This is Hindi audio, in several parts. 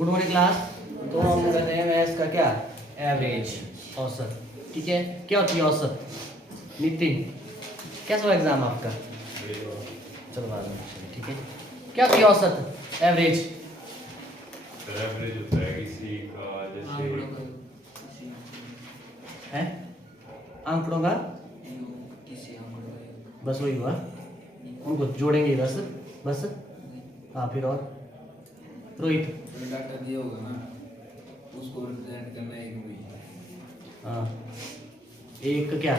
Good morning class. तो हम कहते हैं मैथ्स का क्या एवरेज औसत। ठीक है, क्या होती है औसत? नितिन कैसा हुआ एग्जाम आपका? चलो बाद में ठीक है। क्या होती है औसत एवरेज? एवरेज होता है किसी का जैसे है आंकड़ों का, बस वही हुआ, उनको जोड़ेंगे बस बस। हाँ फिर और रोहित? डाटा दिया होगा ना, उसको रिप्रेजेंट करना है एक भी। हाँ एक क्या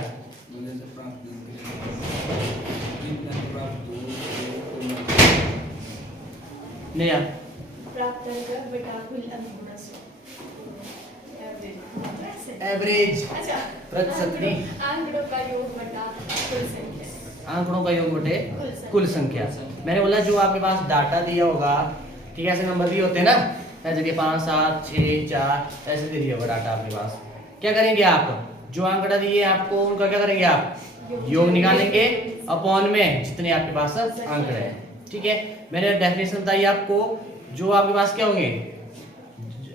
मूल्य से प्राप्त जितना प्राप्त हो नहीं यार, प्राप्त कर बेटा कुल अनुगुणा से एवरेज अच्छा प्रतिशत नहीं, आंकड़ों का योग बटा कुल संख्या। आंकड़ों का योग बटे कुल संख्या। मैंने बोला जो आपके पास डाटा दिया होगा, ठीक है, ऐसे नंबर दिए होते हैं ना, ऐसे कि 5 7 6 4 ऐसे दे दिया होगा डाटा आपके पास। क्या करेंगे आप? जो आंकड़ा दिए आपको उनका क्या करेंगे आप? योग निकालेंगे अपॉन में जितने आपके पास आंकड़े हैं। ठीक है, मैंने डेफिनेशन बताई आपको। जो आपके पास क्या होंगे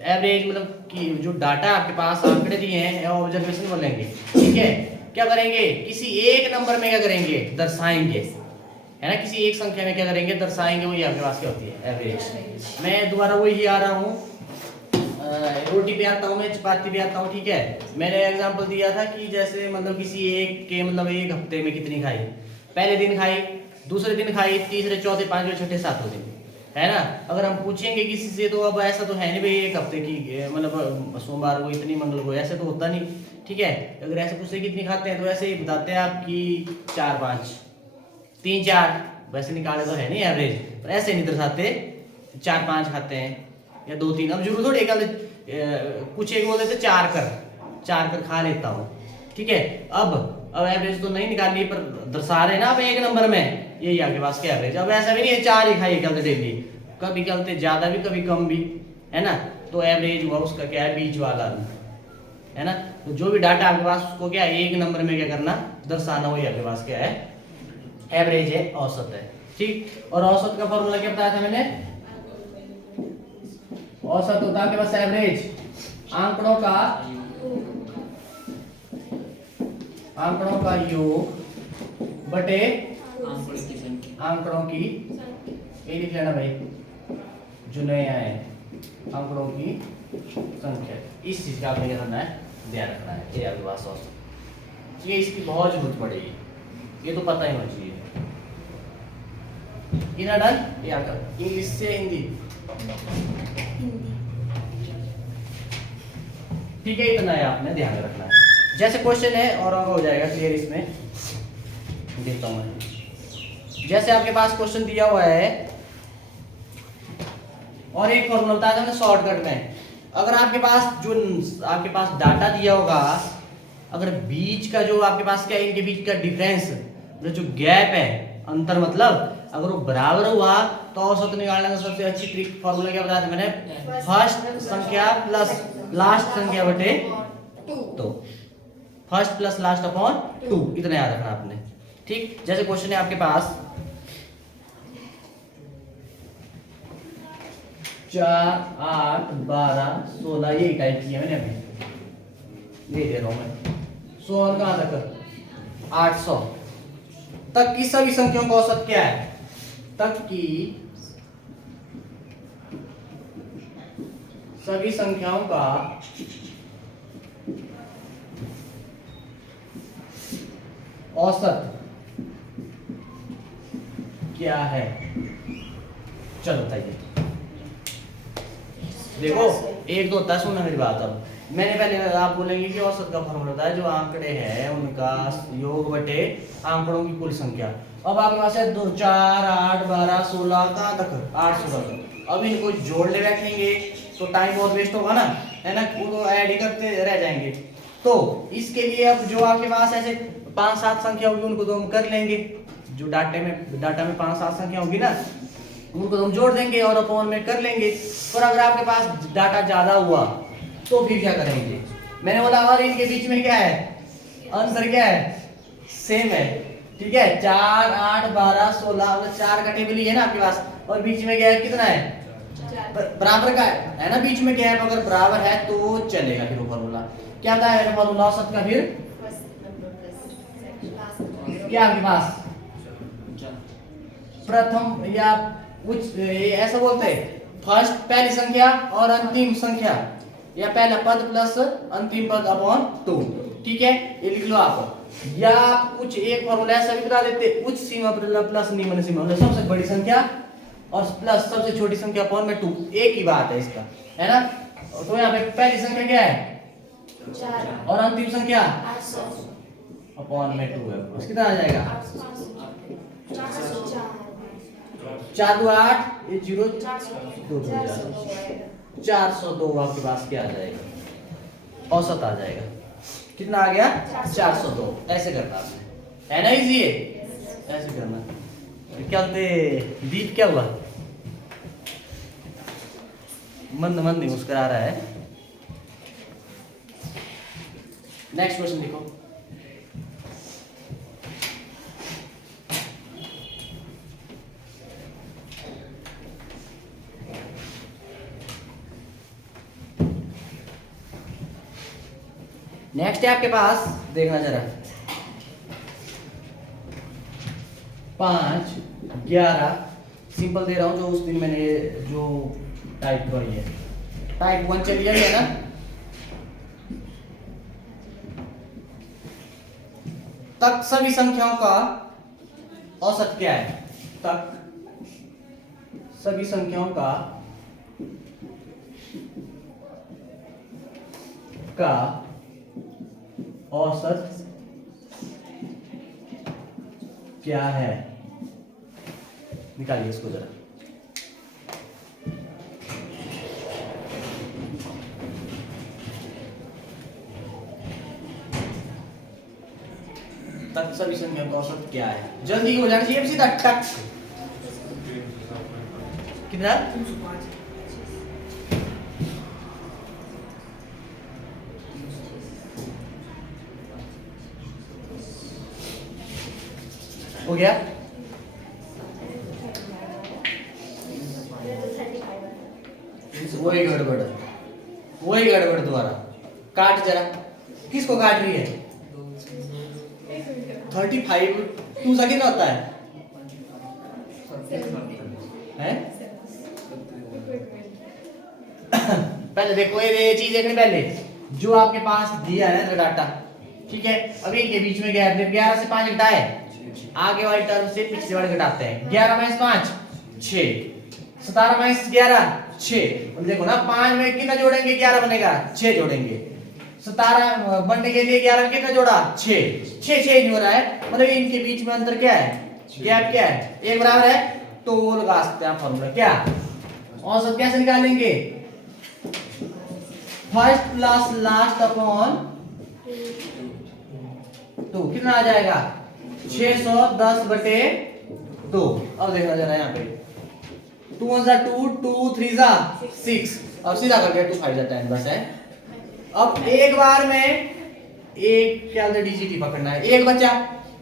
एवरेज, मतलब कि जो डाटा आपके पास आंकड़े दिए हैं ऑब्जर्वेशन बोलेंगे। ठीक है, क्या करेंगे? किसी एक नंबर में क्या करेंगे? दर्शाएंगे, है ना, किसी एक संख्या में क्या करेंगे? दर्शाएंगे। वही आपके पास क्या होती है? एवरेज। मैं दोबारा वही आ रहा हूँ, रोटी पे आता हूँ, मैं चपाती पे आता हूँ। ठीक है, मैंने एग्जांपल दिया था कि जैसे मतलब किसी एक के मतलब एक हफ्ते में कितनी खाई, पहले दिन खाई, दूसरे दिन खाई, तीसरे चौथे पांचवें छठे सातवें दिन, है ना। अगर हम पूछेंगे किसी से तो अब ऐसा तो है नहीं भाई एक हफ्ते की, मतलब सोमवार को इतनी, मंगल को, ऐसे तो होता नहीं। ठीक है, अगर ऐसे पूछते कितनी खाते हैं तो ऐसे ही बताते हैं आपकी 4 5 3 4, वैसे निकाले तो है नहीं एवरेज, पर ऐसे नहीं दर्शाते 4 5 खाते हैं या 2 3। अब जरूर थोड़ी कुछ एक बोल देते 4 कर खा लेता हूँ। ठीक है, अब एवरेज तो नहीं निकाली पर दर्शा रहे ना आप एक नंबर में, यही आपके पास क्या एवरेज। अब ऐसा भी नहीं है 4 ही खाइए कल डेली, कभी कलते ज्यादा भी कभी कम भी, है ना। तो एवरेज हुआ उसका क्या है? बीच वाला, है ना। तो जो भी डाटा आपके पास उसको क्या है? एक नंबर में क्या करना? दर्शाना। वही आपके पास क्या है? एवरेज है, औसत है। ठीक, और औसत का फॉर्मूला क्या बताया था मैंने? औसत होता है आपके पास एवरेज आंकड़ों का योग बटे आंकड़ों की, ये लिख लेना भाई जो नए आए आंकड़ों की संख्या। इस चीज का आपने क्या करना है? ध्यान रखना है। ये आपके पास औसत, ये इसकी बहुत जरूरत पड़ेगी, ये तो पता ही होना चाहिए। ये डन, ये आता इंग्लिश से हिंदी, ठीक है, इतना है आपने ध्यान रखना है। जैसे क्वेश्चन है और हो जाएगा क्लियर, इसमें देता हूं मैं। जैसे आपके पास क्वेश्चन दिया हुआ है और एक फॉर्मूला बताया था मैंने शॉर्टकट में। अगर आपके पास डाटा दिया होगा, अगर बीच का जो आपके पास क्या है, इनके बीच का डिफरेंस, जो गैप है, अंतर, मतलब अगर वो बराबर हुआ तो औसत निकालने का सबसे अच्छी ट्रिक फॉर्मूला क्या बताया था मैंने? फर्स्ट संख्या प्लस लास्ट संख्या बटे 2, फर्स्ट प्लस लास्ट अपॉन 2, इतना याद रखना आपने। ठीक, जैसे क्वेश्चन है आपके पास 4 8 12 16, यही टाइप किया मैंने अभी, ये दे रहा हूं मैं। 100 कहां तक? 800 तक की सभी संख्याओं का औसत क्या है? तक की सभी संख्याओं का औसत क्या है? चलो बताइए। देखो एक तो होता है, सुनना मेरी बात। अब मैंने पहले, आप बोलेंगे कि औसत का फॉर्मूला होता है जो आंकड़े हैं उनका योग बटे आंकड़ों की कुल संख्या। अब आपके पास है 2 4 8 12 16, कहां तक? 800 तक। अब इनको जोड़ने बैठेंगे तो टाइम बहुत वेस्ट होगा ना, है ना, उनको ऐड ही करते रह जाएंगे। तो इसके लिए अब जो आपके पास ऐसे 5 7 संख्या होगी उनको तो हम कर लेंगे, जो डाटा में 5 7 संख्या होगी ना, उनको तो हम जोड़ देंगे और अपॉन में कर लेंगे। पर अगर आपके पास डाटा ज्यादा हुआ तो फिर क्या करेंगे? मैंने बोला और इनके बीच में क्या है? आंसर क्या है? सेम है। ठीक है, 4 8 12 16, मतलब 4 का टेबल ही है ना आपके पास, और बीच में गैप कितना है? बराबर का है ना, बीच में गैप अगर बराबर है तो चलेगा फिर वो फॉर्मूला। क्या था मेरा फॉर्मूला औसत का? फिर क्या आपके पास प्रथम या उच्च, ऐसा बोलते हैं फर्स्ट पहली संख्या और अंतिम संख्या, या पहला पद प्लस अंतिम पद अपॉन 2। ठीक है, ये लिख लो आप। या आप कुछ एक फॉर्मूला ऐसा भी बता देते, उच्च सीमा प्लस निम्न सीमा, मतलब सबसे बड़ी संख्या और प्लस सबसे छोटी संख्या अपॉन में 2, एक ही बात है इसका, है ना। तो यहाँ पे पहली संख्या क्या है 4 और अंतिम संख्या 800 अपॉन में 2 है, उसकी कितना आ जाएगा 404 4 2 8, ये 0 2 402 402 आपके पास क्या आ जाएगा, औसत आ जाएगा। कितना आ गया 402। ऐसे करना आपने, है ना इजी है, ऐसे करना। क्या बोलते दीप, क्या हुआ मंद मंद ही मुस्कुरा रहा है। नेक्स्ट क्वेश्चन देखो। नेक्स्ट है आपके पास, देखना जरा, 5 11 सिंपल दे रहा हूं, जो उस दिन मैंने जो टाइप करी है, टाइप 1 चलिए है ना। तक सभी संख्याओं का औसत क्या है? तक सभी संख्याओं का औसत क्या है? निकालिए इसको जरा। तक सभी संख्याओं का औसत क्या है? जल्दी हो जाना चाहिए, सीधा टक। कितना? हो गया? वही गड़बड़, वही गड़बड़ दोबारा। काट जरा, किसको काट रही है? 35 2 सा कितना होता है? हैं? पहले देखो ये चीज देखने, पहले जो आपके पास दिया है ना डाटा, ठीक है, अभी इनके बीच में गैप 11 से 5 घटाए, आगे वाली टर्म से पिछले वाले घटाते हैं। 11 - 5 6, 17 - 11 6। और देखो ना 5 में कितना जोड़ेंगे 11 बनेगा, 6 जोड़ेंगे। 17 बनने के लिए 11 में कितना जोड़ा 6 6 6 ही हो रहा है, मतलब इनके बीच में अंतर क्या है, गैप क्या है, एक बराबर है। तो लगा सकते हैं फॉर्मूला क्या, औसत कैसे निकालेंगे, फर्स्ट प्लस लास्ट अपॉन 2, कितना आ जाएगा 610/2। अब देखना जरा यहाँ पे 2 1 2 2 3 6, अब सीधा कर दिया 2 5 10 बस है। अब एक बार में एक क्या बोलते डीजीटी पकड़ना है, एक बच्चा,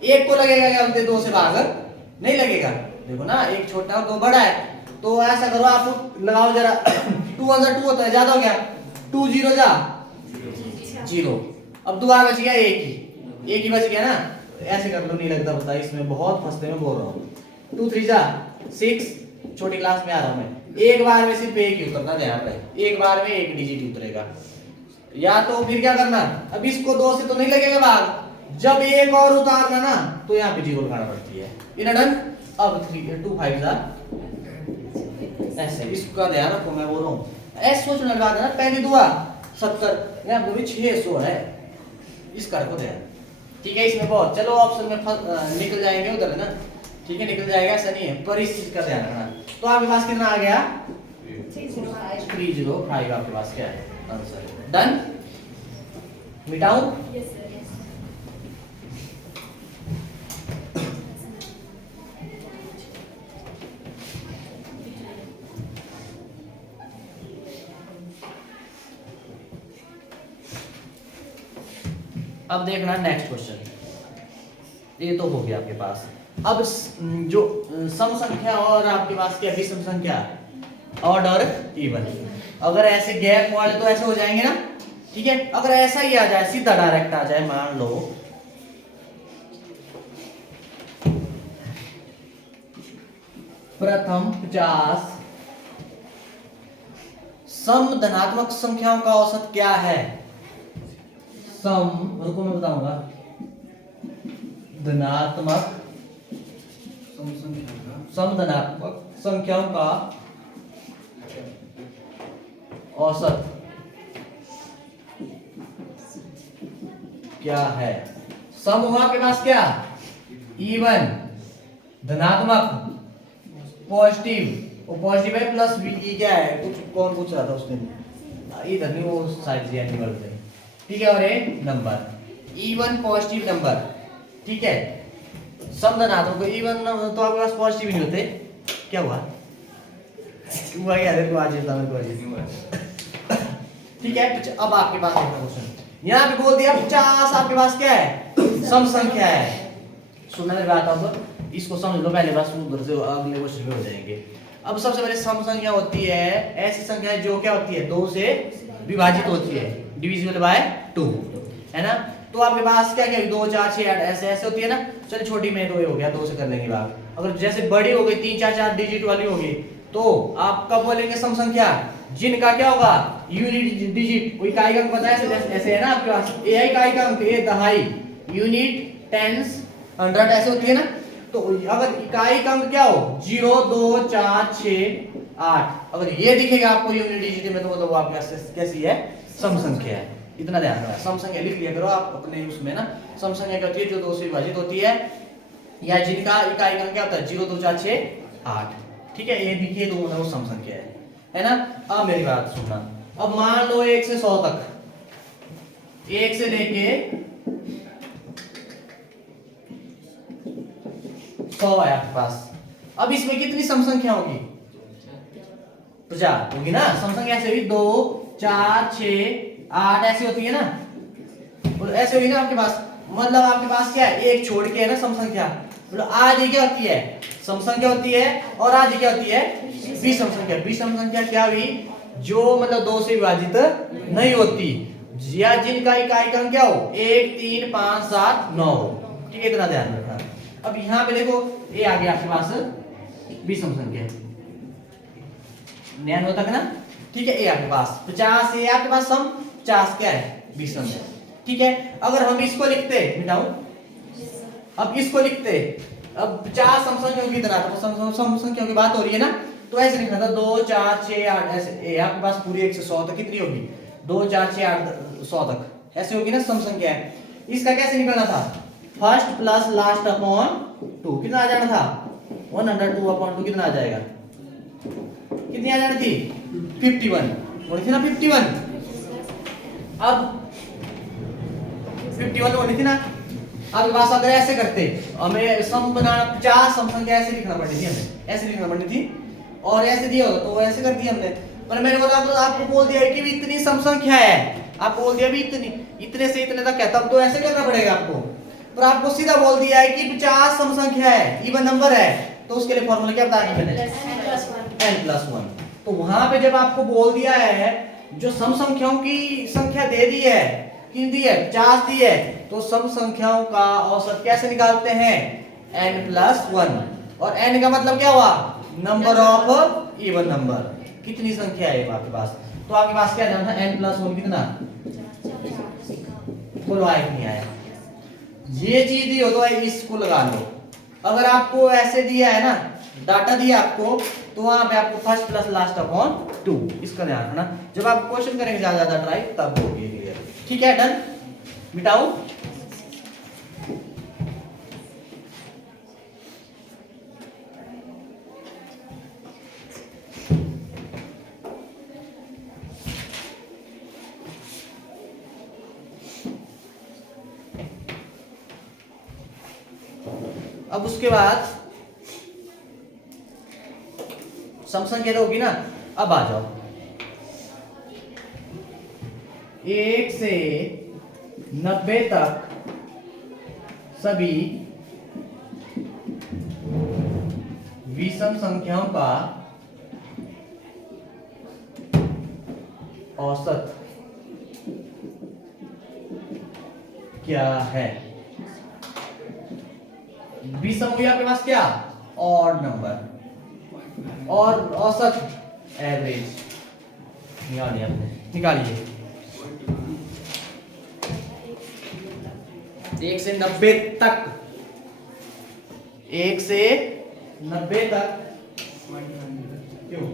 एक को लगेगा क्या बोलते 2 से भाग नहीं लगेगा, देखो ना एक छोटा और 2 बड़ा है। तो ऐसा करो आप लगाओ जरा 2 1 2 होता है, ज्यादा हो गया 2 0 जा 0। अब दोबारा बच गया एक ही बच गया ना, ऐसे कर लो, नहीं लगता पता, इसमें बहुत फंसते मैं बोल रहा हूँ। 2 3 जा 6, छोटी क्लास में आ रहा हूँ मैं, एक बार में सिर्फ एक ही उतरना, ध्यान रहे एक बार में एक डिजिट उतरेगा। या तो फिर क्या करना, अब इसको 2 से तो नहीं लगेगा भाग, जब एक और उतारना ना तो यहाँ पे 0 लगाना पड़ती है। In done. अब 2 5 जा ऐसे, इसका ध्यान रखो, मैं बोल रहा हूँ ऐसे सोच लगा देना। पहली दुआ 70, यहाँ पे 600 है, इसका रखो ध्यान, ठीक है। इसमें बहुत, चलो ऑप्शन में निकल जाएंगे उधर है ना, ठीक है निकल जाएगा, ऐसा नहीं है, पर इस चीज का ध्यान रखना। तो आपके पास कितना आ गया 305 आपके पास क्या है आंसर। डन, मिटाऊं? Yes sir yes. अब देखना नेक्स्ट क्वेश्चन, ये तो हो गया आपके पास। अब जो सम संख्या और आपके पास क्या विषम संख्या, ऑड और इवन। अगर ऐसे गैप वाले तो ऐसे हो जाएंगे ना, ठीक है। अगर ऐसा ही आ जाए, सीधा डायरेक्ट आ जाए, मान लो प्रथम 50 सम धनात्मक संख्याओं का औसत क्या है। सम, रुको मैं बताऊंगा, धनात्मक सम धनात्मक संख्याओं का औसत क्या है। सम हुआ आपके पास क्या, इवन, धनात्मक, पॉजिटिव, वो पॉजिटिव है प्लस वी क्या है, कुछ कौन पूछ रहा था उसने, इधर नहीं, वो साइड से एनिमल थे, ठीक है। और ये नंबर इवन पॉजिटिव नंबर, ठीक है। सम धनात्मक इवन तो आपके पास पॉजिटिव नहीं होते, क्या हुआ हुआ क्या, देखो आज था मेरे को आज, ठीक है। अब आपके पास एक क्वेश्चन यहाँ पे बोल दिया 50 आपके पास क्या है, सम संख्या है। सुनने मेरी बात, अब इसको समझ लो पहले, बस उधर से अगले क्वेश्चन में हो जाएंगे। अब सबसे पहले सम संख्या होती है ऐसी संख्या है जो क्या होती है, 2 से विभाजित होती है, डिविजिबल बाय 2, है ना। तो आपके पास क्या क्या 2 4 6 8 ऐसे ऐसे होती है ना। चलिए छोटी में तो ये हो गया, 2 से कर लेंगे बात। अगर जैसे बड़ी हो गई 3 4 4 डिजिट वाली होगी, तो आप कब बोलेंगे सम संख्या, जिनका क्या होगा यूनिट डिजिट, कोई इकाई अंक पता है, ऐसे है ना आपके पास, ए इकाई अंक, ए दहाई, यूनिट, टेंस, 100 ऐसे होती है ना। तो अगर इकाई अंक क्या हो 0 2 4 6 8, अगर ये दिखेगा आपको यूनिट डिजिट में, तो मतलब वो आपके पास कैसी है, सम संख्या है। इतना ध्यान रखना, सम संख्या लिख लिया करो आप अपने उसमें ना। सम संख्या क्या होती है, जो 2 से विभाजित होती है, या जिनका इकाई अंक क्या होता है 0 2 4 6 8, ठीक है। ये दिखिए तो वो सम संख्या है ना। अब मेरी बात सुनना, अब मान लो 1 से 100 तक, 1 से लेके 100 है आपके पास। अब इसमें कितनी सम संख्या होगी, 50 होगी ना। सम संख्या ऐसे भी 2 4 6 8 ऐसी होती है ना, और ऐसे होगी ना आपके पास। मतलब आपके पास क्या है, एक छोड़ के है ना सम संख्या, मतलब आधी क्या होती है, सम संख्या होती है, और आधी क्या होती है, विषम संख्या। विषम संख्या क्या हुई, जो मतलब 2 से विभाजित नहीं होती, या जिनका इकाई अंक क्या हो 1 3 5 7 9 हो, ठीक है। इतना ध्यान रखना। अब यहाँ पे देखो ये आ गया आपके पास विषम संख्या, 99 तक ना, ठीक है। ये आपके पास 50 ये आपके पास सम, 50 क्या है, विषम, ठीक है। अगर हम इसको लिखते, मिटाऊं, अब इसको लिखते, अब 50 सम संख्याओं की तरह, तो सम संख्याओं की बात हो रही है ना, तो ऐसे लिखना था 2 4 6 8 ऐसे। ये आपके पास पूरी 1 से 100 तक कितनी होगी, 2 4 6 8 100 तक ऐसे होगी ना सम संख्या है। इसका कैसे निकलना था, फर्स्ट प्लस लास्ट अपॉन 2, कितना आ जाना था 102 अपॉन 2, कितना आ जाएगा, कितनी आ जानी थी 51, होनी थी ना 51। अब 51 होनी थी ना। आपके पास अगर ऐसे करते, हमें सम बनाना 50 सम संख्या ऐसे लिखना पड़ती थी, हमें ऐसे लिखना पड़ती थी, और ऐसे दिया होगा तो ऐसे कर दिया हमने। पर मैंने बोला तो आपको बोल दिया कि भी इतनी सम संख्या है, आपको बोल दिया भी इतनी, इतने से इतने तक है, तब तो ऐसे करना पड़ेगा आपको। पर आपको सीधा बोल दिया है कि 50 सम संख्या है, इवन नंबर है, तो उसके लिए फॉर्मूला क्या बताया मैंने, n+1। तो वहां पे जब आपको बोल दिया है, जो सम संख्याओं की संख्या दे दी है, कितनी दी है 50 दी है, तो सम संख्याओं का औसत कैसे निकालते हैं, n+1। और n का मतलब क्या हुआ, नंबर ऑफ इवन नंबर, कितनी संख्या है आपके पास। तो आपके पास क्या जाना था, n+1 कितना, बोलो आया नहीं आया। ये चीज दी हो तो इसको लगा लो। अगर आपको ऐसे दिया है ना, डाटा दिया आपको, तो वहां पे आपको फर्स्ट प्लस लास्ट अपॉन 2, इसका ध्यान रखना। जब आप क्वेश्चन करेंगे ज्यादा ज्यादा ट्राई, तब होगी क्लियर, ठीक है। डन, मिटाओ। अब उसके बाद सम संख्या तो होगी ना। अब आ जाओ 1 से 90 तक सभी विषम संख्याओं का औसत क्या है? विषम हो गया आपके पास क्या? Odd number. और औसत एवरेज निकालिए आपने, निकालिए 1 से 90 तक, 1 से 90 तक क्यों?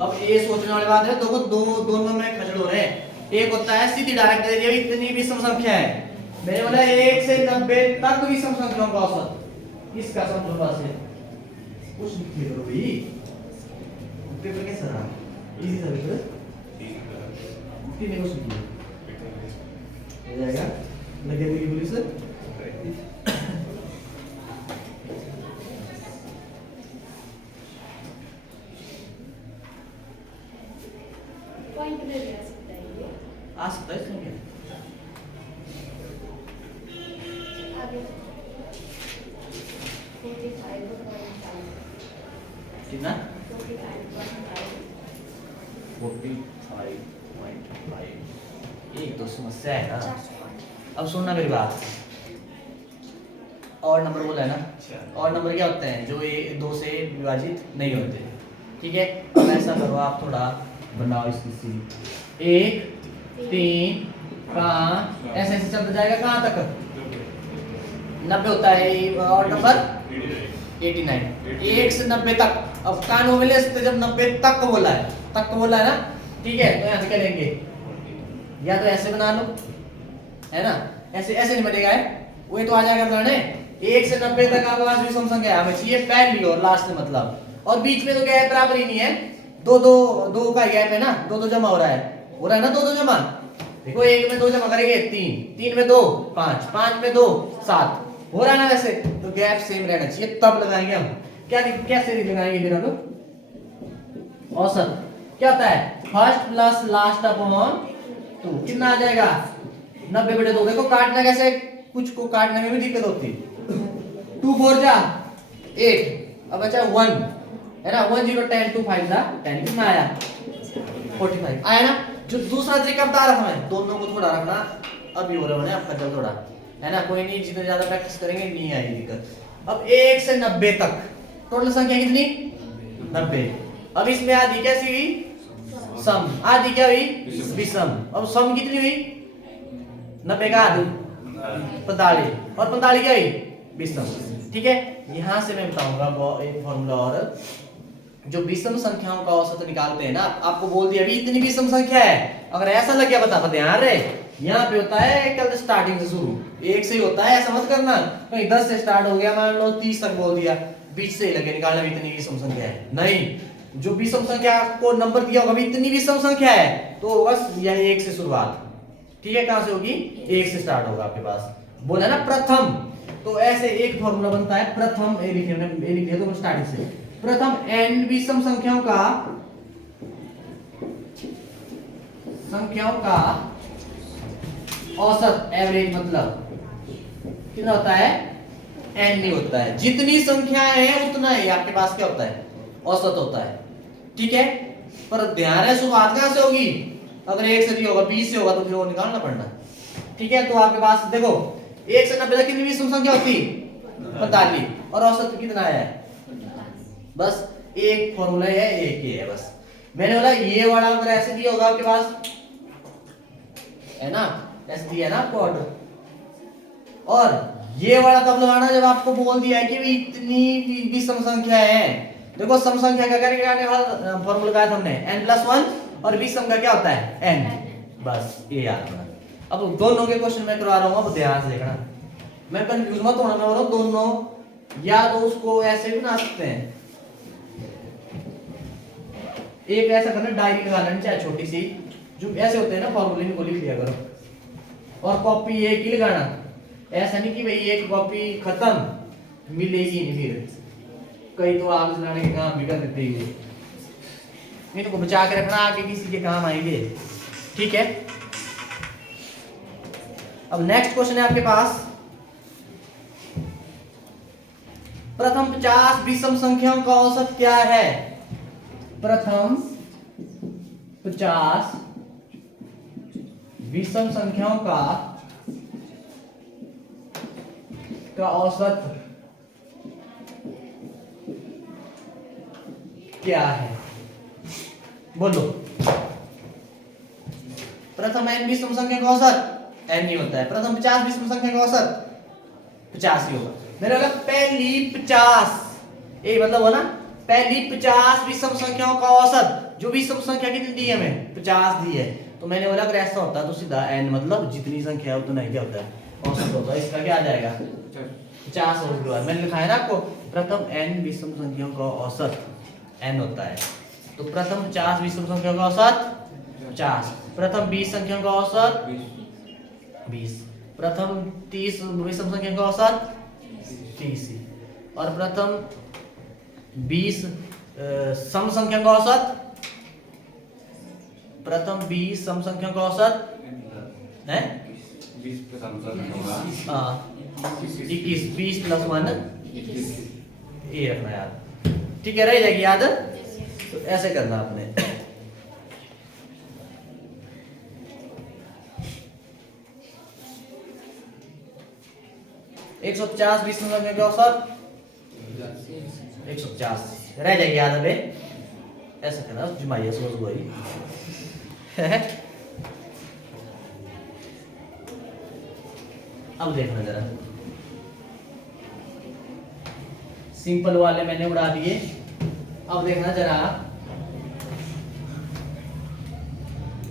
अब ये सोचने वाली बात है, देखो दोनों में खचड़ हो रहे हैं। एक होता है सीधी डायरेक्ट दे दिया इतनी विषम संख्या है, मैंने बोला 1 से 90 तक विषम संख्याओं का औसत, इसका समझौता से कुछ लिखिए करो भाई, पेपर कैसा रहा? इजी था पेपर, कितने क्वेश्चन किए हो जाएगा? लगे हुए बोली सर पॉइंट में भी आ सकता है ये। आ सकता है इसमें क्या? आगे 45.5 कितना? 45.5 45.5। एक तो समस्या है ना। 405। अब सुनना मेरी बात, और नंबर बोला है ना, और नंबर क्या होते हैं? जो ये 2 से विभाजित नहीं होते, ठीक है? अब ऐसा करो, आप थोड़ा बनाओ इसकी सीधी, 1 3 5 ऐसे ऐसे चलता जाएगा कहाँ तक? 90 होता है और नंबर 89, 1 से 90 तक। अब कान हो मिले जब 90 तक बोला है, तक बोला है ना, ठीक है? तो यहाँ से क्या लेंगे? या तो ऐसे बना लो, है ना? ऐसे ऐसे नहीं बनेगा है, वही तो आ जाएगा बनाने। 1 से 90 तक आपके पास विषम संख्या हमें चाहिए पहली और लास्ट में, मतलब, और बीच में तो क्या है? बराबर ही नहीं है, दो का गैप है ना, दो जमा हो रहा है ना, दो जमा। देखो 1 में 2 जमा करेंगे 3, 3 में 2 5, 5 में 2 7, हो रहा है ना? वैसे तो गैप सेम रहना चाहिए, तब लगाएंगे हम। कैसे लगाएंगे फिर हम? औसत क्या होता है? फर्स्ट प्लस लास्ट अपॉन 2, कितना आ जाएगा? 90/2। देखो काटना कैसे, कुछ को काटने में भी दिक्कत होती है। 2 4 जा 8, अब बचा 1, है ना? 1 0 10 2 5 जा 10, कितना आया? 45 आया ना? जो दूसरा तरीका बता रहा हूं मैं, दोनों को थोड़ा रखना, अभी हो रहा है आपका जल थोड़ा, है ना? कोई नहीं, जितने ज्यादा प्रैक्टिस करेंगे नहीं आएगी दिक्कत। अब 1 से 90 तक टोटल संख्या कितनी? 90। अब इसमें आधी कैसी हुई? सम। आधी क्या हुई? विषम। अब सम कितनी हुई? 90 का आधी 45, और 45 क्या हुई? विषम, ठीक है? यहां से मैं बताऊंगा एक फॉर्मूला, और जो विषम संख्याओं का औसत निकालते हैं ना, आपको बोल दिया अभी इतनी विषम संख्या है, अगर ऐसा लग गया बता ध्यान रहे, यहाँ पे होता है कल स्टार्टिंग से शुरू, 1 से ही होता है, ऐसा मत करना कहीं 10 से स्टार्ट हो गया, मान लो 30 तक बोल दिया, बीच से ही लगे निकालना भी इतनी विषम संख्या है। नहीं, जो विषम संख्या आपको नंबर दिया होगा भी इतनी विषम संख्या है, तो बस यह 1 से शुरुआत, ठीक है? कहां से होगी? 1 से स्टार्ट होगा आपके पास, बोला ना प्रथम, तो ऐसे एक फॉर्मूला बनता है प्रथम, ए लिखे तो स्टार्टिंग से, प्रथम n विषम संख्याओं का औसत एवरेज, मतलब कितना होता है? n नहीं होता है, जितनी संख्याएं हैं उतना ही आपके पास क्या होता है? औसत होता है, ठीक है? पर ध्यान है शुरुआत कहां से होगी? अगर 1 से नहीं होगा 20 से होगा तो फिर वो निकालना पड़ना, ठीक है? तो आपके पास देखो 1 से 90 तक कितनी विषम संख्या होती? 45, और औसत कितना है? बस एक फॉर्मूला है, एक ही है बस। मैंने बोला ये वाला अगर ऐसे दिया होगा आपके पास, है ना? ऐसे दिया है ना आपको ऑर्डर, और ये वाला तब लगाना जब आपको बोल दिया है कि भी इतनी विषम संख्या है। देखो सम संख्या का क्या फॉर्मूला लगाया था हमने, n+1, और विषम का क्या होता है? n। बस ये याद रखना। अब दोनों के क्वेश्चन मैं करवा रहा हूँ, अब ध्यान से देखना, मैं कंफ्यूज मत होना, मैं बोल रहा हूँ दोनों, या तो उसको ऐसे भी बना सकते हैं, एक ऐसा करना डायरी लगा लेना चाहे छोटी सी, जो ऐसे होते हैं ना फॉर्मूले, इनको लिख लिया करो, और कॉपी एक ही लगाना, ऐसा नहीं कि भाई एक कॉपी खत्म मिलेगी नहीं, फिर कई तो आग जलाने के काम भी कर देते ही, नहीं तो बचा के रखना, आगे किसी के काम आएंगे, ठीक है? अब नेक्स्ट क्वेश्चन है आपके पास, प्रथम 50 विषम संख्याओं का औसत क्या है? प्रथम 50 विषम संख्याओं का औसत क्या है? बोलो। प्रथम n विषम संख्या का औसत n ही होता है। प्रथम 50 विषम संख्या का औसत 50 ही होगा। मेरा मतलब पहली 50, ये मतलब हो ना, पहली 50 विषम संख्याओं का औसत, जो विषम संख्या कितनी दी है हमें 50 दी है, तो मैंने बोला अगर ऐसा होता तो सीधा n मतलब जितनी संख्या है उतना ही क्या होता है, औसत होता है। इसका क्या आ जाएगा 50 और उसके बाद मैंने लिखा है ना आपको, प्रथम n विषम संख्याओं का औसत n होता है। तो प्रथम 50 विषम संख्याओं का औसत 50, प्रथम 20 संख्याओं का औसत 20, प्रथम 30 विषम संख्या का औसत 30, और प्रथम 20 सम संख्या का औसत, प्रथम 20 सम संख्या का औसत है 21, 20 प्लस 1 ये रखना याद, ठीक है, रह जाएगी याद। तो ऐसे करना आपने। एक 150 विषम संख्या का औसत 150 रह जाएगी याद अबे, ऐसा करना जुमाइया सोच गोई अब देखना जरा, सिंपल वाले मैंने उड़ा दिए। अब देखना जरा,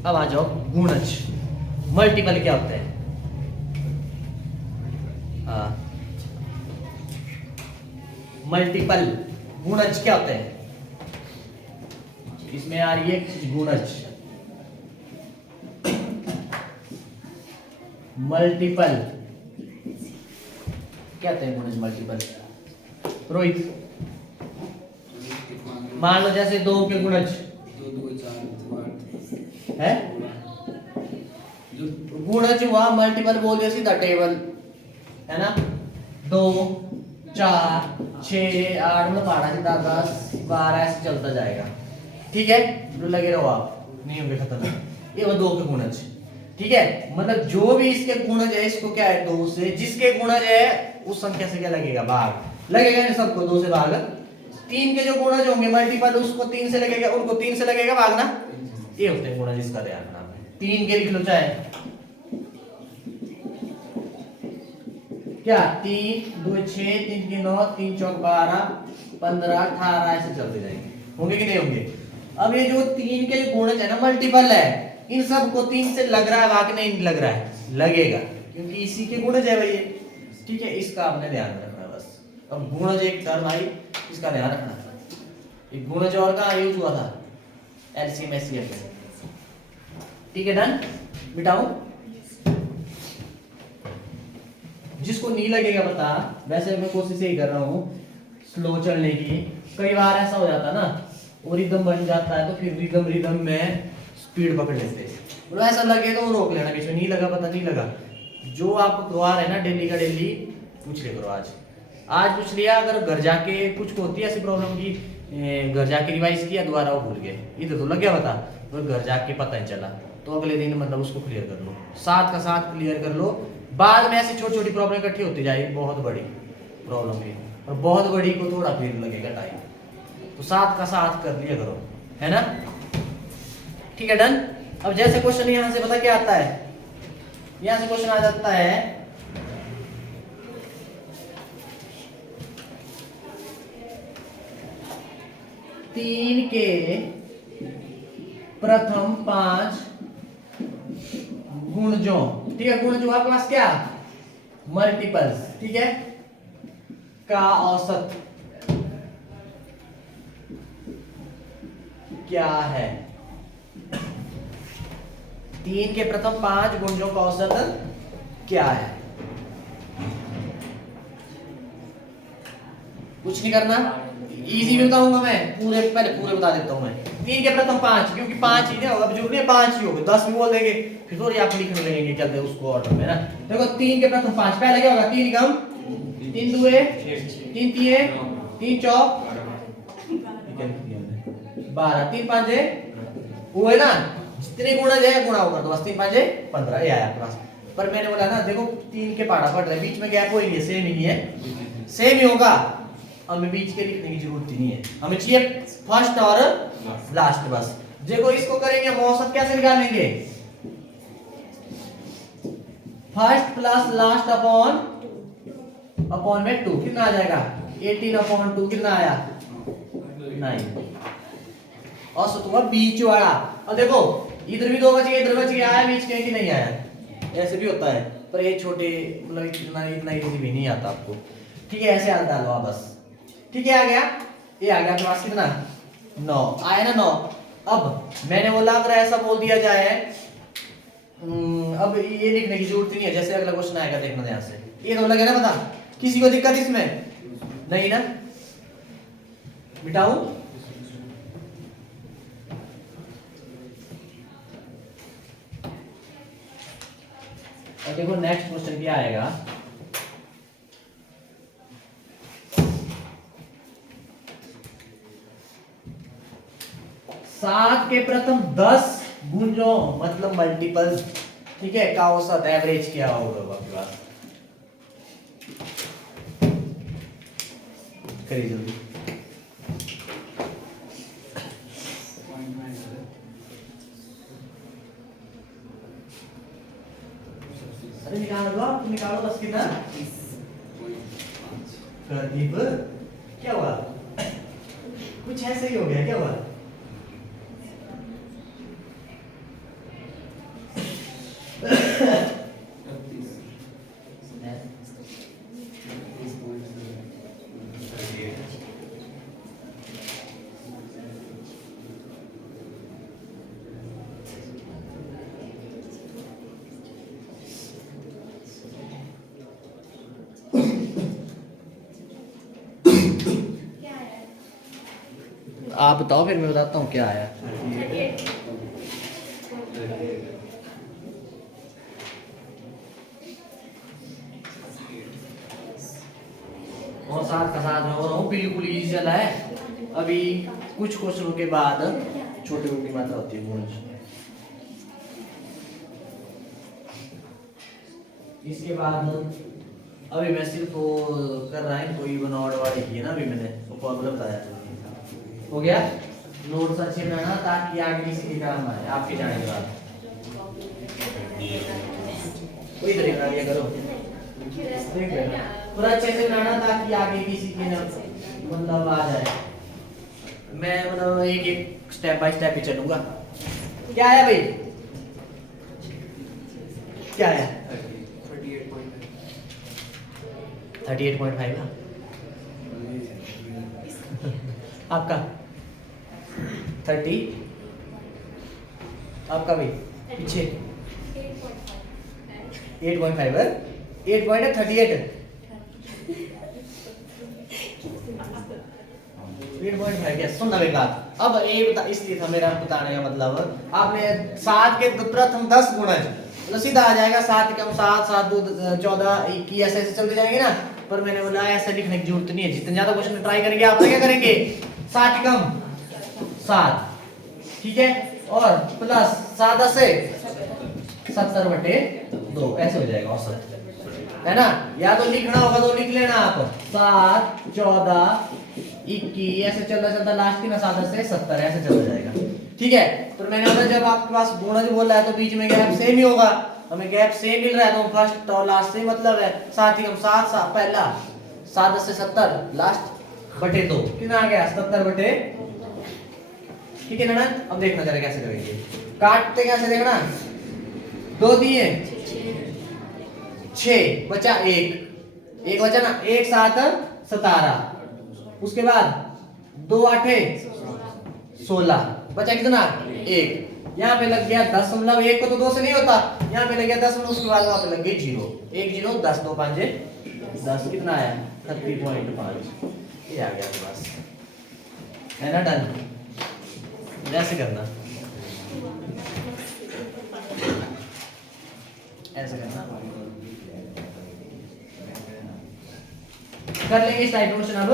अब आ जाओ गुणज, मल्टीपल क्या होता है? मल्टीपल गुणज क्या होता है? इसमें आ रही है गुणज, मल्टीपल क्या होता है गुणज मल्टीपल? रोहित मान लो जैसे 2 के गुणज 2 2 4 है, गुणज हुआ, मल्टीपल बोल दिया सीधा टेबल है ना, 2 4 6 8 मतलब 12 से 10 12 ऐसे चलता जाएगा, ठीक है, लगे रहो आप, नहीं होंगे खत्म। ये वो 2 के गुणज, ठीक है, मतलब जो भी इसके गुणज है इसको क्या है 2 से, जिसके गुणज है उस संख्या से क्या लगेगा भाग लगेगा, इन सबको 2 से भाग। 3 के जो गुणज होंगे मल्टीपल उसको 3 से लगेगा, उनको 3 से लगेगा भाग ना, ये होते हैं गुणज, इसका ध्यान रखना। 3 के लिख लो चाहे क्या, 3 2 6 3 3 9 3 4 12 15 18 ऐसे चलते जाएंगे, होंगे कि नहीं होंगे? अब ये जो 3 के गुणज है ना मल्टीपल है, इन सब को 3 से लग रहा है भाग, नहीं लग रहा है, लगेगा क्योंकि इसी के गुणज है भाई, ठीक है, इसका आपने ध्यान रखना बस। अब गुणज एक टर्म आई, इसका ध्यान रखना। एक गुणज और का यूज हुआ था एलसीएम एचसीएफ में, ठीक है, डन। मिटाऊं, जिसको नहीं लगेगा पता, वैसे मैं कोशिश यही कर रहा हूँ स्लो चलने की। कई बार ऐसा हो जाता ना, वो रिदम बन जाता है तो फिर रिदम में स्पीड पकड़ लेते हैं, मतलब ऐसा लगे तो वो रोक लेना, बीच में नहीं लगा पता नहीं लगा। जो आपको करवा रहे हैं ना डेली का डेली पूछ लिया करो, आज पूछ लिया, अगर घर जाके कुछ होती है ऐसी प्रॉब्लम की, घर जाके रिवाइज किया दोबारा वो भूल गए, इधर तो लग गया पता, तो घर जाके पता नहीं चला, तो अगले दिन मतलब उसको क्लियर कर लो, साथ का साथ क्लियर कर लो। बाद में ऐसी छोटी छोटी प्रॉब्लम इकट्ठी होती जाएगी, बहुत बड़ी प्रॉब्लम की, और बहुत बड़ी को थोड़ा फिर लगेगा टाइम, तो साथ का साथ कर लिया करो, है ना, ठीक है, डन। अब जैसे क्वेश्चन यहाँ से पता क्या आता है, यहाँ से क्वेश्चन आ जाता है 3 के प्रथम 5 गुणजों, ठीक है, गुणजों आपके पास क्या मल्टीपल्स, ठीक है, का औसत क्या है? 3 के प्रथम 5 गुणजों का औसत क्या है? कुछ नहीं करना, इजी भी बताऊंगा मैं, पूरे पहले पूरे बता देता हूं मैं। 3 के प्रथम 5, क्योंकि 5 ही होगा, बुजुर्ग ने 5 ही होगा, 10 भी बोल देंगे फिर थोड़ी आप लिखने लगेंगे, चलते उसको ऑर्डर में ना। देखो 3 के प्रथम 5, पहला क्या होगा 3 कम 3 दुए 3 तिये 3 चौक 12, 3 5 वो है ना, जितने गुणा जाएगा गुणा होगा, तो बस 3 5 15 ये आया आपके पास। पर मैंने बोला ना देखो 3 के पहाड़ा पड़ रहे हैं, बीच में गैप हो ही नहीं है, सेम ही नहीं है, सेम ही होगा, हमें बीच के लिखने की जरूरत ही नहीं है, हमें चाहिए फर्स्ट और लास्ट बस। देखो इसको करेंगे हम औसत कैसे निकालेंगे, फर्स्ट प्लस लास्ट अपॉन में 2 कितना आ जाएगा, 18/2 कितना आया 9, औसत हुआ बीच वाला। अब देखो इधर भी 2 बच गए, इधर बच गया, आया बीच के कि नहीं आया, ऐसे भी होता है, पर ये छोटे मतलब इतना इजी भी नहीं आता आपको, ठीक है, ऐसे हाल डालो आप बस, ठीक है, आ गया, ये आ गया आपके पास कितना 9 आया ना 9। अब मैंने बोला अगर ऐसा बोल दिया जाए, अब ये लिखने की जरूरत नहीं है, जैसे अगला क्वेश्चन आएगा देखना ध्यान से, ये तो लगे ना पता, किसी को दिक्कत इसमें नहीं ना, मिटाऊं, और देखो नेक्स्ट क्वेश्चन क्या आएगा, सात के प्रथम 10 गुंजों मतलब मल्टीपल्स, ठीक है, का औसत एवरेज क्या होगा आपके पास, करिए जल्दी, अरे निकालो बस कितना, प्रदीप क्या हुआ, कुछ ऐसे ही हो गया, क्या हुआ, क्या है? आप बताओ फिर मैं बताता हूँ क्या आया। 38। और साथ का साथ में हो रहा हूँ, बिल्कुल इजी चला है, अभी कुछ क्वेश्चनों के बाद छोटे की मात्रा होती है गुणज, इसके बाद अभी मैं सिर्फ वो कर रहा है, कोई बनौड़ वाली की है ना, अभी मैंने वो फॉर्मूला बताया हो गया, नोट्स अच्छे बनाना ताकि आगे किसी के काम आए आपके जाने के बाद, कोई तरीका लिया करो, देख लेना पूरा अच्छे से बनाना ताकि आगे किसी के ना मतलब आ जाए, मैं मतलब एक एक स्टेप बाय स्टेप ही चलूंगा। क्या है भाई, क्या है 38.5 का आपका 30 आपका भी पीछे 8.5 है, 8 पॉइंट है 38 8.5 क्या सुनना बेकार। अब ये बता, इसलिए था मेरा बताने का मतलब, आपने 7 के प्रथम 10 गुणज मतलब सीधा आ जाएगा, 7 कम 7 7 2 14 21 ऐसे ऐसे चलते जाएंगे ना, पर मैंने बोला ऐसे लिखने की जरूरत नहीं है, जितने ज्यादा क्वेश्चन ट्राई करेंगे आप क्या करेंगे 7 कम 7, ठीक है, और प्लस 7 से 70/2 ऐसे हो जाएगा औसत, है ना, या तो लिखना होगा तो लिख लेना आप 7 14 21 ऐसे चलता चलता लास्ट की ना 7 से 70 ऐसे चला जाएगा, ठीक है। तो मैंने बोला जब आपके पास गुणज बोल रहा है तो बीच में गैप सेम ही होगा, हमें गैप सेम मिल रहा है तो फर्स्ट और लास्ट से मतलब है 7 ही कम 7 पहला 7 से 70 लास्ट बटे 2 कितना आ गया 70/2, ठीक है ना। अब देखना जरा कैसे करेंगे, काटते कैसे देखना, 2 दिए 6 बचा 1 बचा ना, 1 7 17, उसके बाद 2 8 16 बचा कितना 1, यहाँ पे लग गया 10.1 को तो 2 से नहीं होता, यहाँ पे लग गया 10, उसके बाद वहां पे लग गई 0 1 0 10 2 5 10 कितना आया 30.5, ये आ गया आपके पास, है ना, डन। ऐसे करना, ऐसे करना, कर लेंगे इस टाइप क्वेश्चन अब।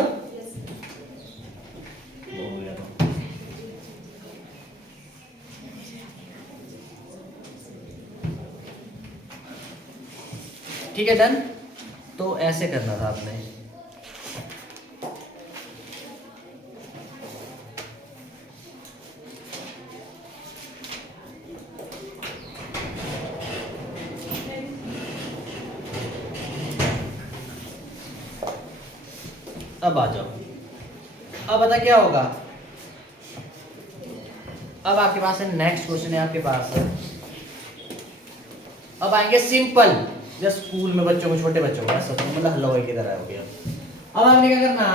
ठीक है, डन। तो ऐसे करना था आपने। अब आ जाओ, अब बता क्या होगा। अब आपके पास है नेक्स्ट क्वेश्चन है आपके पास है। अब आएंगे सिंपल, जैसे स्कूल में बच्चों को, छोटे बच्चों को ऐसा मतलब हलवाई की तरह हो गया। अब आपने क्या करना,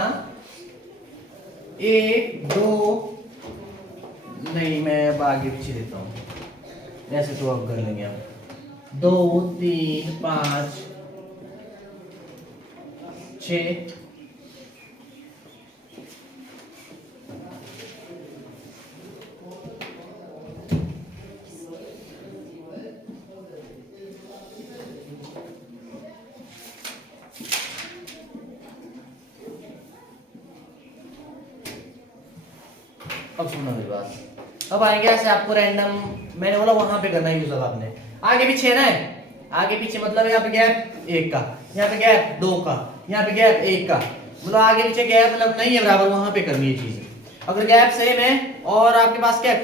1 2 नहीं, मैं अब आगे पीछे देता हूँ, ऐसे तो अब कर लेंगे हम। 2 3 5 6 अब सुनो मेरी बात। अब आएंगे ऐसे आपको रैंडम, मैंने बोला वहां पे करना यूज। अब आपने आगे पीछे ना है, आगे पीछे मतलब यहाँ पे गैप 1 का, यहाँ पे गैप 2 का, यहाँ पे गैप 1 का, मतलब आगे पीछे गैप मतलब नहीं है बराबर, वहां पे करनी है चीज। अगर गैप सेम है और आपके पास क्या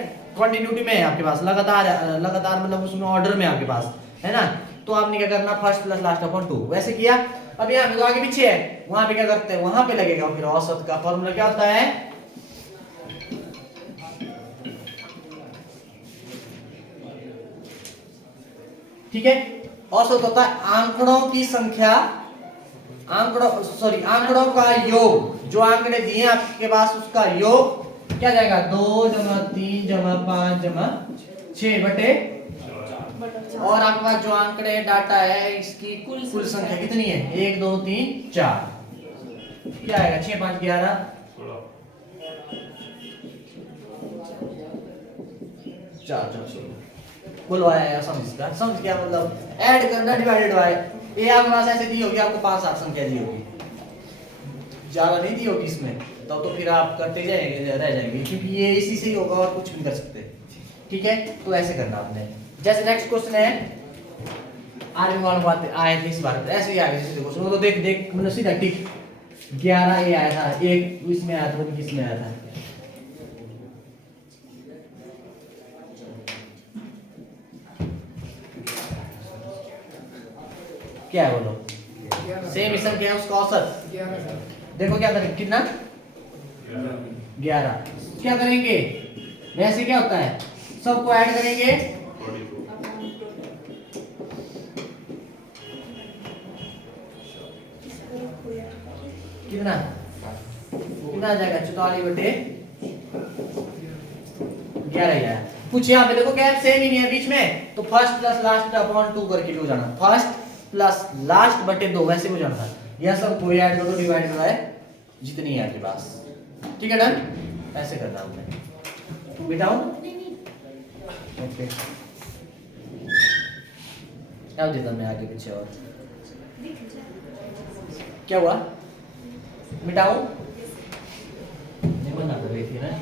कंटिन्यूटी में है, आपके पास लगातार लगातार मतलब उसमें ऑर्डर में आपके पास है ना, तो आपने क्या करना, फर्स्ट प्लस लास्ट अपॉन 2 वैसे किया। अब यहाँ पे तो आगे पीछे है, वहां पे क्या करते हैं, वहां पे लगेगा फिर औसत का फॉर्मूला क्या होता है, ठीक है। औसत होता है आंकड़ों की संख्या, आंकड़ों का योग, जो आंकड़े दिए आपके पास उसका योग क्या जाएगा, 2 3 5 6 बटे, और आपके पास जो आंकड़े डाटा है इसकी कुल संख्या कितनी है, 1 2 3 4, क्या आएगा, 6 5 11 4 4 बोलो आया समझ क्या मतलब, ऐड करना डिवाइडेड बाय, ये आपके पास ऐसे दी होगी, आपको 5 7 संख्या दी होगी, ज्यादा नहीं दी होगी इसमें, तो फिर आप करते जाएंगे रह जाएंगे, क्योंकि ये इसी से ही होगा और कुछ नहीं कर सकते, ठीक है। तो ऐसे करना आपने। जैसे नेक्स्ट क्वेश्चन है, आगे वाला बात आए थे इस बार ऐसे ही आगे जैसे क्वेश्चन, वो तो देख मतलब सीधा टिक 11 ये आया था, एक इसमें आया था, किसमें आया था, क्या है बोलो, सेम ही संख्या है उसका औसत, देखो क्या करेंगे, कितना 11, क्या करेंगे वैसे क्या होता है, सबको ऐड करेंगे, कितना कितना आ जाएगा, 44 बटे 11 ही आया। कुछ यहाँ पे देखो गैप सेम ही नहीं है बीच में, तो फर्स्ट प्लस लास्ट अपॉन 2 करके भी हो जाना, फर्स्ट प्लस लास्ट बटे 2 वैसे हो जाना था। यह सब कोई ऐड करो डिवाइड करो है जितनी है आपके पास, ठीक है, डन। ऐसे करना हमने, बिटाओ ओके, अब देता मैं आगे पीछे, और क्या हुआ, मिटाओ नहीं बना कर रही थी ना,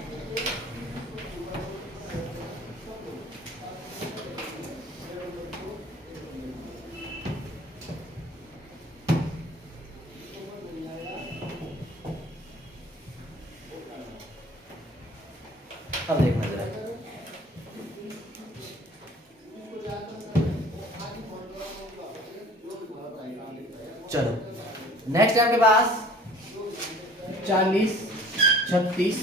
अब देखना जरा, चलो नेक्स्ट है आपके पास 40 36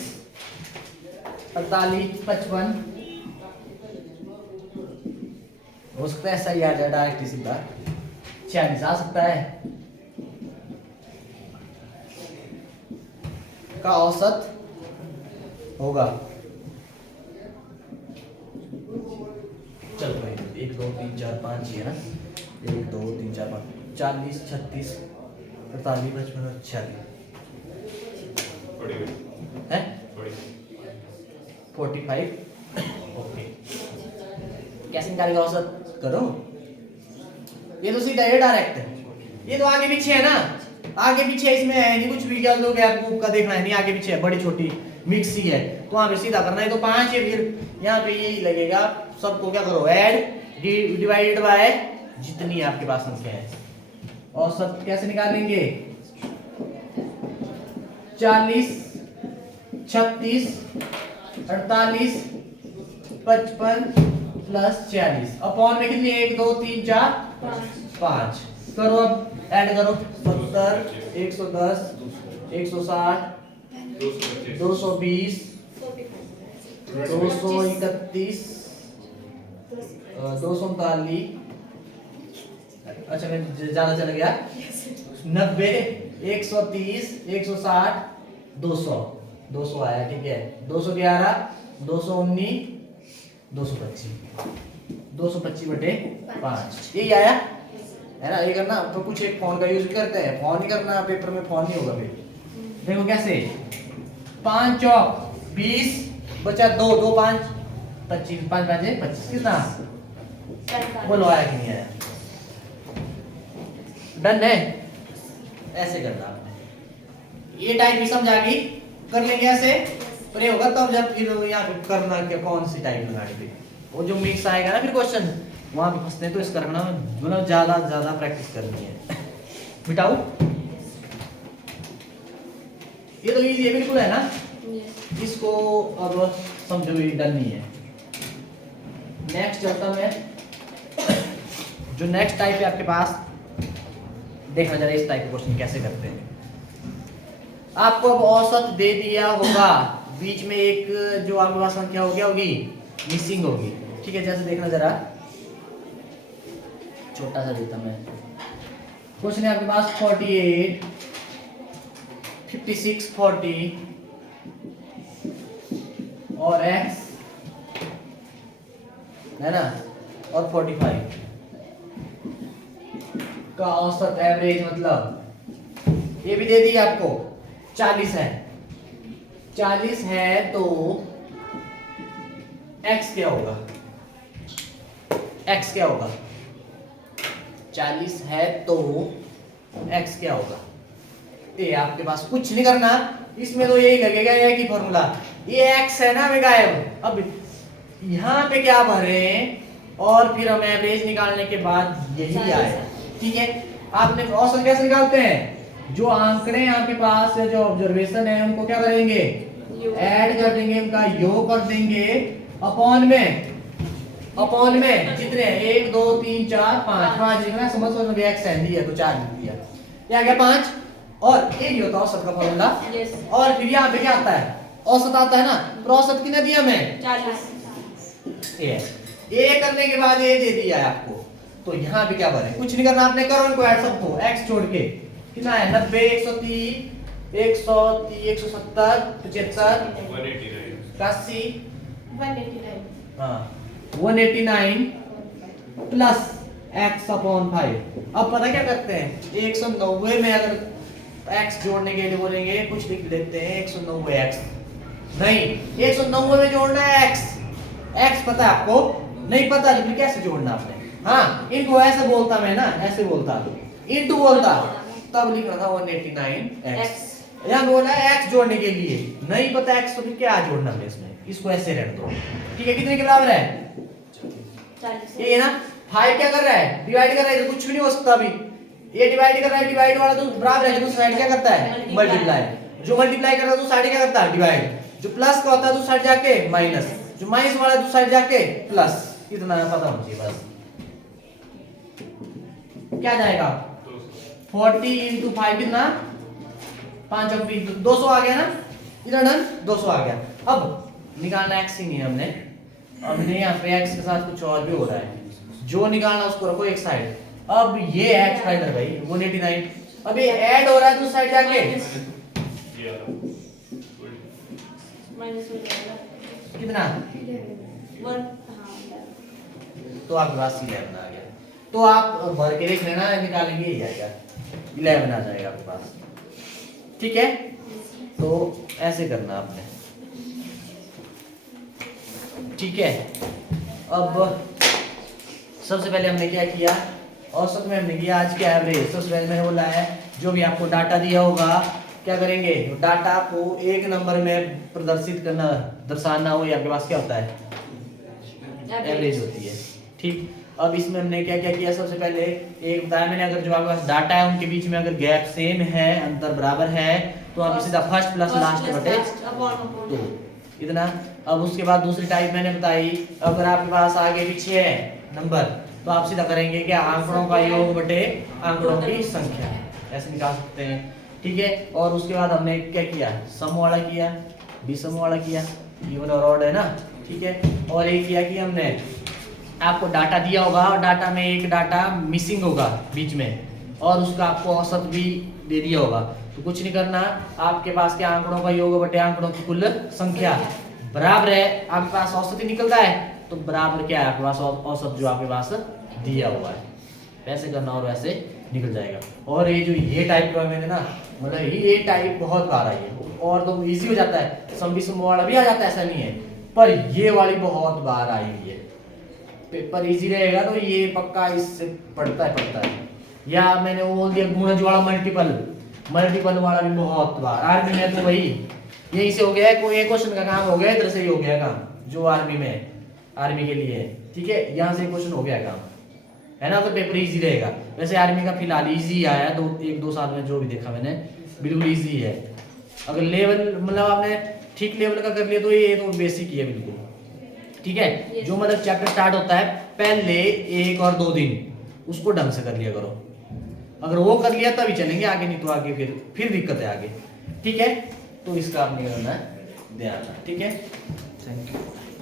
48 55, हो सकता है ऐसा ही आ जाए डायरेक्ट सीधा, 46 आ सकता है, का औसत होगा, चलो 1 2 3 4 5 है ना, 1 2 3 4 5 40 36 48 55 46 है 45, ओके। कैसे निकालेगा औसत, करो, ये तो सीधा है डायरेक्ट, ये तो आगे पीछे है ना, आगे पीछे इसमें है नहीं कुछ भी, क्या लोग ग्रुप का देखना है नहीं, आगे पीछे है, बड़ी छोटी मिक्स ही है, तो वहां पे सीधा करना है, तो 5 है, फिर यहाँ पे यही लगेगा, सबको क्या करो ऐड डिवाइडेड बाय जितनी आपके पास संख्या है, औसत कैसे निकालेंगे? 40, 36, 48, 55 प्लस 46 अपॉन में कितनी? 1 2 3 4 5। करो अब ऐड करो। 70, 110, 160, 220, 231, 239। अच्छा मैं ज्यादा चला गया। 90, 130, 160, 200, 200 आया। ठीक है, 211, 219, 225, 225 बटे 5 यही आया है ना। ये करना तो कुछ एक फोन का यूज भी करते हैं, फोन ही करना, पेपर में फोन नहीं होगा फिर। देखो कैसे, 5 चौक 20 बचा 2 2 5 25, 5 5 25 कितना? बोलो आया कि नहीं आया? डन है। ऐसे करना आपने। ये टाइप भी समझा गई, कर लेंगे ऐसे। पर ये होगा तब जब फिर यहाँ पे करना क्या, कौन सी टाइप लगानी थी, वो जो मिक्स आएगा ना फिर क्वेश्चन, वहां पे फंसते हैं। तो इसका रखना मतलब ज्यादा प्रैक्टिस करनी है। मिटाओ ये तो इजी है बिल्कुल है ना। इसको अब समझो ये डन नहीं है। नेक्स्ट चलता मैं, जो नेक्स्ट टाइप है आपके पास, देखना जरा इस टाइप के क्वेश्चन कैसे करते हैं। आपको अब औसत दे दिया होगा, बीच में एक जो आपके पास संख्या हो गया होगी मिसिंग होगी। ठीक है, जैसे देखना जरा, छोटा सा देता मैं। क्वेश्चन है आपके पास 48, 56, 40 और x है ना, और 45 का औसत एवरेज, मतलब ये भी दे दी आपको। 40 है, 40 है तो x क्या होगा? x क्या होगा? 40 है तो x क्या होगा? ये आपके पास कुछ नहीं करना, इसमें तो यही लगेगा एक ही फॉर्मूला। ये x है ना, वे गायब। अब यहाँ पे क्या भरे और फिर हम एवरेज निकालने के बाद यही आए। ठीक है, आपने औसत कैसे निकालते हैं? जो आंकड़े आपके पास है, जो ऑब्जर्वेशन है, उनको क्या करेंगे? ऐड कर देंगे, उनका योग कर देंगे अपॉन में जितने 1 2 3 4 5 5 लिखना, समझ लो x है दिया तो 4 लिख दिया, ये आ गया 5। और ये नहीं होता औसत का फॉर्मूला। और फिर यहाँ पे क्या आता है? औसत आता है ना। तो औसत कितना दिया मैं? 40। ये करने के बाद ये दे दिया है आपको। तो यहाँ पे क्या भरे? कुछ नहीं करना आपने, करो इनको ऐड सबको x छोड़ के। कितना है? 90, 130, 130, 170, 75, 81, 189 हाँ 189 प्लस x अपॉन 5। अब पता क्या करते हैं? 190 में अगर x जोड़ने के लिए बोलेंगे, कुछ लिख लेते हैं 190x। नहीं, 190 में जोड़ना है x पता है आपको? नहीं पता, फिर कैसे जोड़ना आपने? हाँ, इनको ऐसे बोलता मैं ना, ऐसे बोलता, इनटू बोलता, तब लिखना था 189x। यहाँ बोला है x जोड़ने के लिए, नहीं पता x, तो फिर क्या जोड़ना है इसमें? इसको ऐसे रहने दो। ठीक है, कितने के बराबर है? 40। ये ना 5 क्या कर रहा है? डिवाइड कर रहा है, तो कुछ भी नहीं हो सकता अभी। ये डिवाइड कर रहा है, डिवाइड वाला तो बराबर है, दूसरी साइड क्या करता है? मल्टीप्लाई। जो मल्टीप्लाई कर रहा है तो साइड क्या करता है? डिवाइड। जो प्लस का होता है तो साइड जाके माइनस, जो माइनस वाला है तो साइड जाके प्लस। इतना पता होना चाहिए बस। क्या जाएगा? 40 into 5 कितना? 5 और 20 200 आ गया ना। इधर डन, 200 आ गया। अब निकालना x ही नहीं है हमने यहाँ पे x के साथ कुछ और भी हो रहा है, जो निकालना उसको रखो एक साइड। अब ये x फाइनल भाई 189, अब ये ऐड हो रहा है दूसरी साइड जाके माइनस हो जाएगा कितना? 1। हाँ, तो आपके पास 11 आ गया। तो आप भर के देख लेना, निकालेंगे ही जाएगा 11 आ जाएगा आपके पास। ठीक है, तो ऐसे करना आपने। ठीक है, अब सबसे पहले हमने क्या किया? औसत में हमने किया आज के एवरेज। सबसे पहले मैंने बोला है जो भी आपको डाटा दिया होगा क्या करेंगे? डाटा को एक नंबर में प्रदर्शित करना, दर्शाना हो, ये आपके पास क्या होता है? एवरेज होती है। ठीक, अब इसमें हमने क्या क्या किया, सबसे पहले एक बताया मैंने, अगर जो आपके पास डाटा है उनके बीच में अगर गैप सेम है, अंतर बराबर है, तो हम सीधा फर्स्ट प्लस लास्ट बटे तो इतना। अब उसके बाद दूसरी टाइप मैंने बताई, अगर आपके पास आगे पीछे है नंबर, तो आप सीधा करेंगे क्या, आंकड़ों का योग बटे आंकड़ों की संख्या, ऐसे निकाल सकते हैं। ठीक है, और उसके बाद हमने क्या किया, सम वाला किया, विषम वाला किया, इवन और ऑड है ना। ठीक है, और एक किया कि हमने आपको डाटा दिया होगा और डाटा में एक डाटा मिसिंग होगा बीच में, और उसका आपको औसत भी दे दिया होगा, तो कुछ नहीं करना, आपके पास क्या, आंकड़ों का योग बटे आंकड़ों की कुल संख्या बराबर है, आपके पास औसत ही निकलता है, तो बराबर क्या है आपके पास औसत जो आपके पास दिया हुआ है, वैसे करना और वैसे निकल जाएगा। और ये जो ये टाइप का मैंने ना, मतलब ये टाइप बहुत बार आई है, और तो इजी हो जाता है, सम विषम वाला भी आ जाता है, ऐसा नहीं है, पर ये वाली बहुत बार आई हुई है। पेपर इजी रहेगा तो ये पक्का इससे पढ़ता है। या मैंने वो बोल दिया गुणज वाला, मल्टीपल वाला भी बहुत बार आर्मी में, तो वही यही से हो गया है, कोई एक क्वेश्चन का काम हो गया, इधर से ही हो गया काम, जो आर्मी में, आर्मी के लिए। ठीक है, यहाँ से क्वेश्चन हो गया काम, है ना, तो पेपर इजी रहेगा। वैसे आर्मी का फिलहाल इजी आया, एक दो साल में जो भी देखा मैंने, बिल्कुल इजी है। अगर लेवल मतलब आपने ठीक लेवल का कर लिया तो ये तो बेसिक ही है बिल्कुल। ठीक है, जो मतलब चैप्टर स्टार्ट होता है पहले 1 और 2 दिन उसको ढंग से कर लिया करो, अगर वो कर लिया तभी चलेंगे आगे, नहीं तो आगे फिर दिक्कत है आगे। ठीक है, तो इसका आपने करना है ध्यान। ठीक है, थैंक यू।